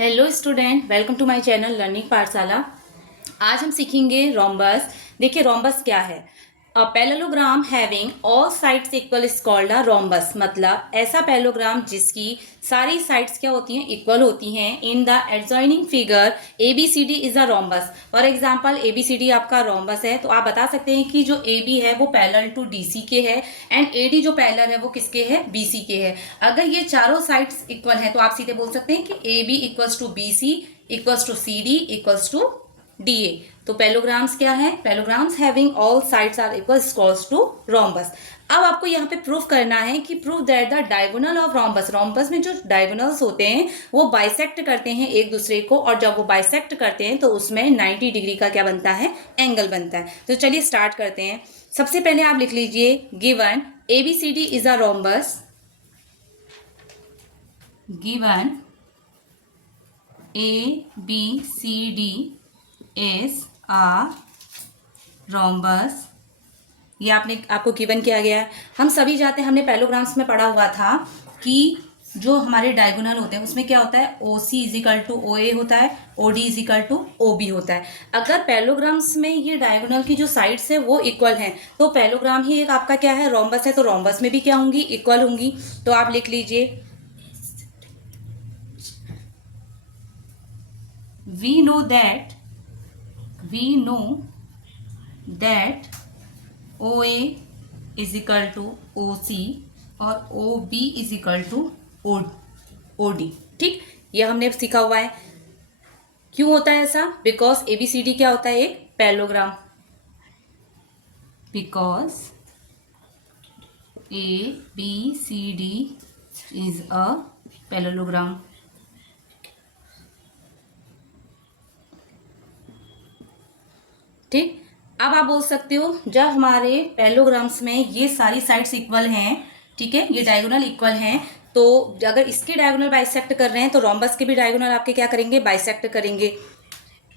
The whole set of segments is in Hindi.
Hello student, welcome to my channel learning Pathshala. आज हम सीखेंगे रोम्बस। देखिए रोम्बस क्या है। A parallelogram having all sides equal is called a rhombus. मतलब ऐसा पैरेललोग्राम जिसकी सारी साइड्स क्या होती हैं, इक्वल होती हैं। In the adjoining figure ABCD is a rhombus. For example ABCD आपका रोम्बस है, तो आप बता सकते हैं कि जो AB है वो पैरेलल टू DC के है एंड AD जो पैरेलल है वो किसके है, BC के है। अगर ये चारों साइड्स इक्वल है तो आप सीधे बोल सकते हैं कि AB equals to BC equals to CD equals to DA। तो पैरेललोग्राम्स क्या है, parallelograms having all sides are equal equals to rhombus. अब आपको यहाँ पे प्रूफ करना है कि proof that the diagonal of rhombus, rhombus में जो डायगोनल्स होते हैं वो बाइसेक्ट करते हैं एक दूसरे को, और जब वो बाइसेक्ट करते हैं तो उसमें 90 डिग्री का क्या बनता है, एंगल बनता है। तो चलिए स्टार्ट करते हैं। सबसे पहले आप लिख लीजिए given ABCD is a rhombus. Given ABCD is a rhombus. ये आपको गिवन किया गया है। हम सभी जानते हैं, हमने पैरेललोग्राम्स में पढ़ा हुआ था कि जो हमारे डायगोनल होते हैं उसमें क्या होता है, OC इजिकल टू OA होता है, OD इजिकल टू OB होता है। अगर पैरेललोग्राम्स में ये डायगोनल की जो साइड्स है वो इक्वल हैं तो पैरेललोग्राम ही एक आपका क्या है, रोम्बस है। तो रोम्बस में भी क्या होंगी, इक्वल होंगी। तो आप लिख लीजिए we know that OA is equal to OC और OB is equal to OD। ठीक, ये हमने सीखा हुआ है। क्यों होता है ऐसा, बिकॉज ABCD क्या होता है, एक parallelogram. Because ABCD is a parallelogram. ठीक, अब आप बोल सकते हो जब हमारे पैरेललोग्राम्स में ये सारी साइड्स इक्वल हैं, ठीक है, ये डायगोनल इक्वल हैं, तो अगर इसके डायगोनल बाइसेक्ट कर रहे हैं तो रोम्बस के भी डायगोनल आपके क्या करेंगे, बाइसेक्ट करेंगे।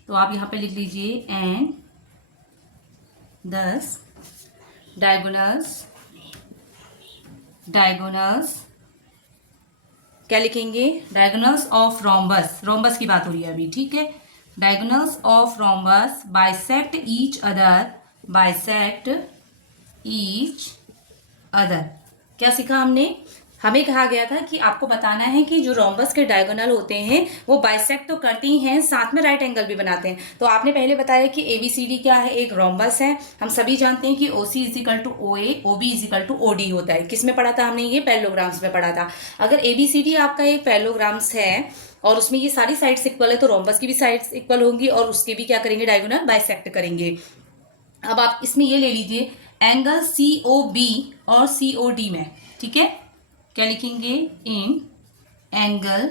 तो आप यहाँ पे लिख लीजिए एंड दस डायगोनल्स क्या लिखेंगे, डायगोनल्स ऑफ रोम्बस। रोम्बस की बात हो रही है अभी, ठीक है। Diagonals of rhombus bisect each other. क्या सीखा हमने, हमें कहा गया था कि आपको बताना है कि जो रोम्बस के डायगोनल होते हैं वो बाइसेक्ट तो करते ही हैं, साथ में राइट एंगल भी बनाते हैं। तो आपने पहले बताया कि ABCD क्या है, एक रोम्बस है। हम सभी जानते हैं कि OC is equal to OA, OB is equal to OD होता है। किस में पढ़ा था हमने, ये पैरेललोग्राम्स में पढ़ा था। अगर ABCD आपका एक पैरेललोग्राम्स है और उसमें ये सारी साइड्स इक्वल है तो रोम्बस की भी साइड्स इक्वल होंगी और उसके भी क्या करेंगे, डायगोनल बाइसेक्ट करेंगे। अब आप इसमें ये ले लीजिए एंगल COB और COD में, ठीक है, क्या लिखेंगे, इन एंगल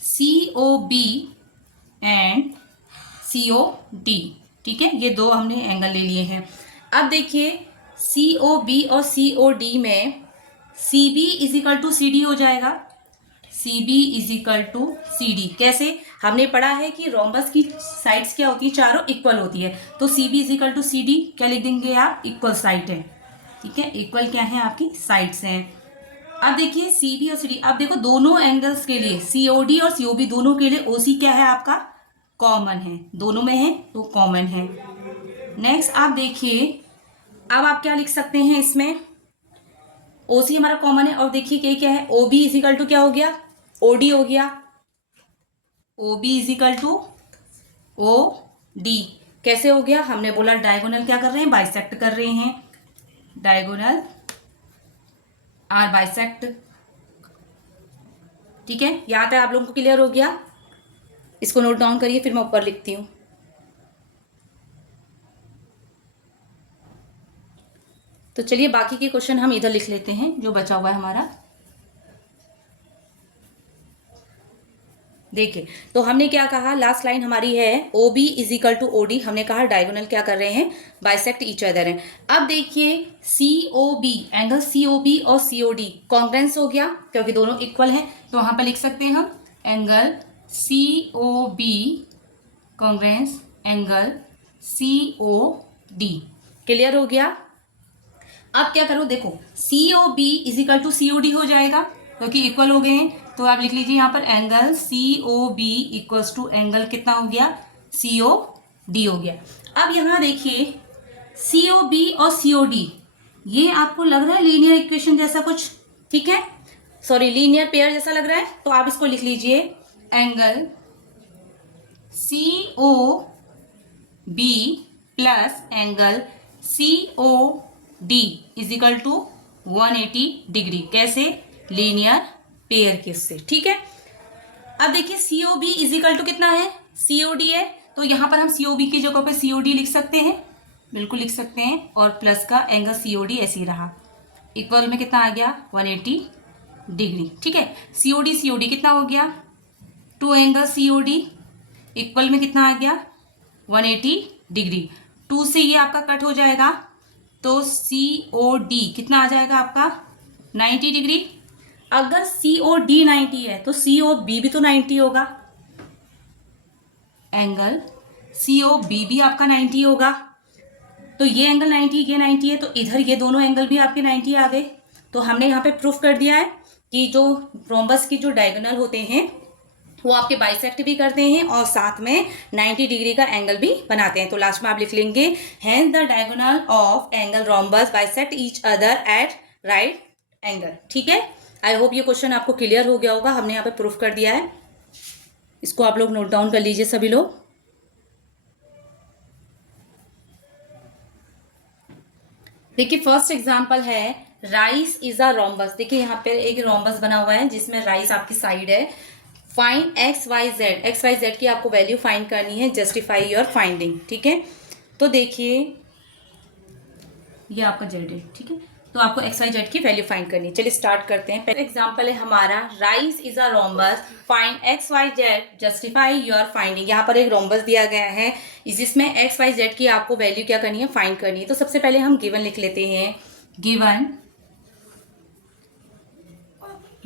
COB एंड COD। ठीक है, ये दो हमने एंगल ले लिए हैं। अब देखिए COB और COD में CB is equal to CD हो जाएगा। CB is equal to CD कैसे, हमने पढ़ा है कि रोम्बस की साइड्स क्या होती है, चारों इक्वल होती है। तो CB is equal to CD क्या लिख देंगे आप, इक्वल साइड है। ठीक है, इक्वल क्या है, आपकी साइड्स हैं। अब देखिए CB और CD, अब देखो दोनों एंगल्स के लिए COD और COB दोनों के लिए OC क्या है आपका, कॉमन है, दोनों में है तो कॉमन है। नेक्स्ट आप देखिए, अब आप क्या लिख सकते हैं इसमें, OC हमारा कॉमन है और देखिए क्या है, OB इज इक्वल टू क्या हो गया, OD हो गया। OB is equal to OD कैसे हो गया, हमने बोला डायगोनल क्या कर रहे हैं, बाइसेक्ट कर रहे हैं। Diagonal are bisect. ठीक है, यहाँ तक आप लोगों को क्लियर हो गया। इसको नोट डाउन करिए, फिर मैं ऊपर लिखती हूँ। तो चलिए बाकी के क्वेश्चन हम इधर लिख लेते हैं जो बचा हुआ है हमारा। देखिए, तो हमने क्या कहा, लास्ट लाइन हमारी है OB is equal to OD। हमने कहा डायगोनल क्या कर रहे हैं, बाइसेक्ट ईच अदर हैं। अब देखिए COB, एंगल COB और COD कॉन्ग्रेंस हो गया क्योंकि दोनों इक्वल हैं, तो वहां पर लिख सकते हैं हम angle COB congruence angle COD। Clear हो गया। अब क्या करो, देखो COB is equal to COD हो जाएगा क्योंकि इक्वल हो गए हैं। तो आप लिख लीजिए यहाँ पर angle COB equals to angle कितना हो गया, COD हो गया। अब यहाँ देखिए COB और COD ये आपको लग रहा है लीनियर इक्वेशन जैसा कुछ, ठीक है, सॉरी लीनियर पेयर जैसा लग रहा है, तो आप इसको लिख लीजिए angle COB plus angle COD is equal to 180 degree. कैसे, लीनियर पेयर के उससे, ठीक है। अब देखिए COB इज इक्वल टू कितना है, COD है, तो यहां पर हम COB की जगह पे COD लिख सकते हैं, बिल्कुल लिख सकते हैं, और प्लस का एंगल COD ऐसे ही रहा, इक्वल में कितना आ गया 180 डिग्री, ठीक है। COD कितना हो गया, 2 एंगल COD इक्वल में कितना आ गया 180 डिग्री। 2 से ये आपका कट हो जाएगा, तो COD कितना आ जाएगा आपका 90 डिग्री। अगर COD 90 है तो COB भी तो 90 होगा, एंगल COB भी आपका 90 होगा, तो ये एंगल 90, ये 90 है, तो इधर ये दोनों एंगल भी आपके 90 आ गए। तो हमने यहाँ पे प्रूफ कर दिया है कि जो रोम्बस की जो डायगोनल होते हैं वो आपके बाइसेक्ट भी करते हैं और साथ में 90 डिग्री का एंगल भी बनाते हैं। तो लास्ट में आप लिख लेंगे hence the diagonal of angle rhombus bisect each other at right angle, ठीक है। आई होप ये क्वेश्चन आपको क्लियर हो गया होगा, हमने यहाँ पे प्रूफ कर दिया है, इसको आप लोग नोट डाउन कर लीजिए सभी लोग। देखिए फर्स्ट एग्जांपल है राइस इज अ रोम्बस। देखिए यहाँ पे एक रोम्बस बना हुआ है जिसमें राइस आपकी साइड है। फाइंड XYZ की आपको वैल्यू फाइंड करनी है, जस्टिफाई योर फाइंडिंग, ठीक है। तो देखिए ये आपका Z है, ठीक है, तो आपको XYZ की वैल्यू फाइंड करनी है। चलिए स्टार्ट करते हैं। पहला एग्जांपल है हमारा rice is a rhombus, find XYZ, justify your finding. यहाँ पर एक रोम्बस दिया गया है, जिसमें XYZ की आपको वैल्यू क्या करनी है, फाइंड करनी है। तो सबसे पहले हम गिवन लिख लेते हैं, given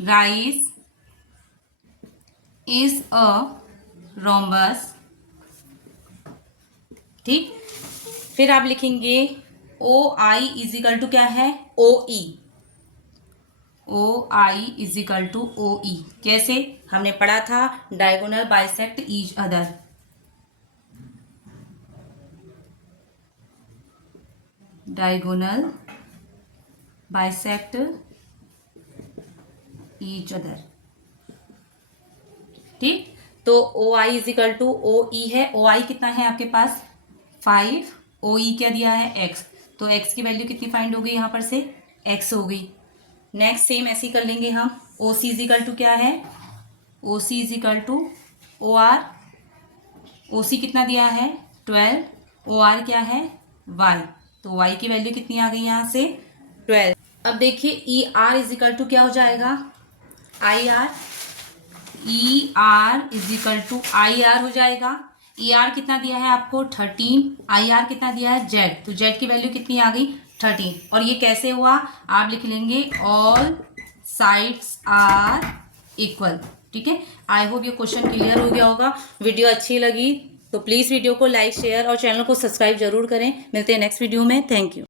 rice is a rhombus, ठीक। फिर आप लिखेंगे OI इज इक्वल टू क्या है, OE, OI is equal to OE। कैसे, हमने पढ़ा था diagonal bisect each other, diagonal bisect each other, ठीक। तो OI is equal to OE है, OI कितना है आपके पास 5, OE क्या दिया है X, तो X की वैल्यू कितनी फाइंड हो गई यहाँ पर से, X हो गई। नेक्स्ट सेम ऐसे ही कर लेंगे हम, OC इज इक्वल टू क्या है, OC is equal to OR, OC कितना दिया है 12, OR क्या है Y, तो Y की वैल्यू कितनी आ गई यहाँ से 12। अब देखिए ER इज इक्वल टू क्या हो जाएगा IR, ER is equal to IR हो जाएगा। ER कितना दिया है आपको 13, IR कितना दिया है Z, तो Z की वैल्यू कितनी आ गई 13। और ये कैसे हुआ, आप लिख लेंगे ऑल साइड्स आर इक्वल, ठीक है। आई होप ये क्वेश्चन क्लियर हो गया होगा। वीडियो अच्छी लगी तो प्लीज़ वीडियो को लाइक शेयर और चैनल को सब्सक्राइब जरूर करें। मिलते हैं नेक्स्ट वीडियो में, थैंक यू।